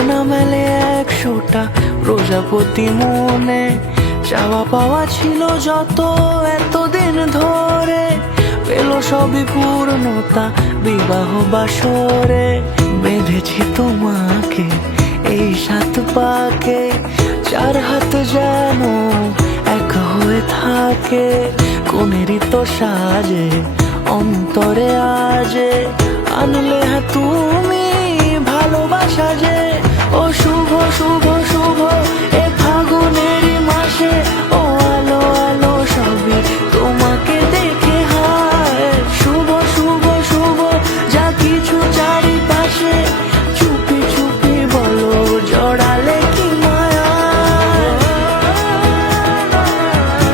আনা মেলে 100টা প্রজাপতি মনে, চাওয়া পাওয়া ছিল যত এতদিন ধরে, পেল সবই পূর্ণতা বিবাহ বাসরে। বেঁধেছি তোমাকে এই 7 পাকে, 4 হাত যেন এক হয়ে থাকে, কোনেরই তো সাজে অন্তরে আজে আনলে তুমি